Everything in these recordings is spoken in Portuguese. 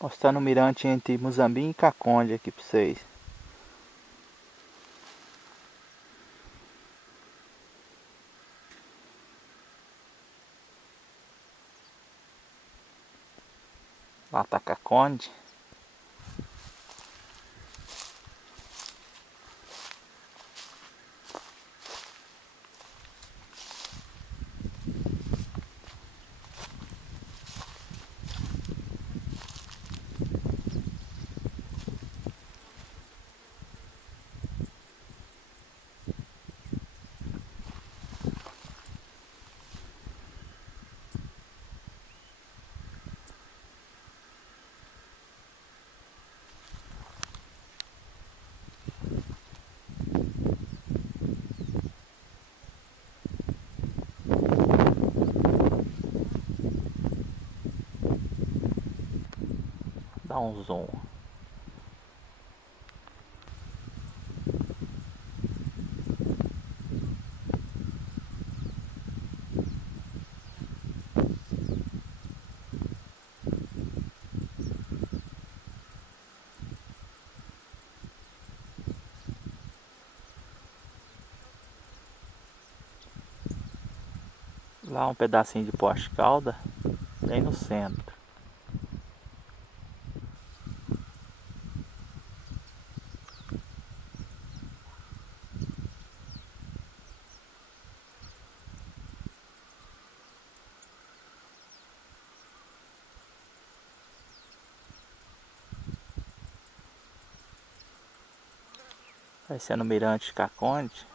Mostrando o mirante entre Muzambinho e Caconde aqui pra vocês. Lá tá Caconde. Dá um zoom. Lá um pedacinho de Poste Calda, bem no centro. Parecendo o mirante de Caconde.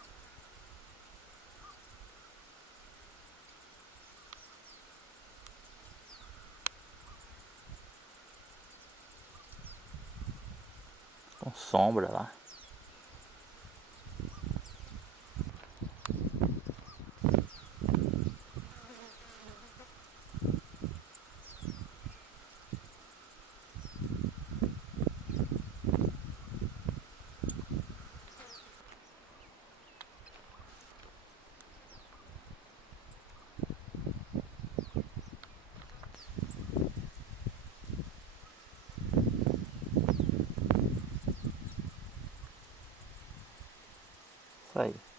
Com sombra lá. Isso aí.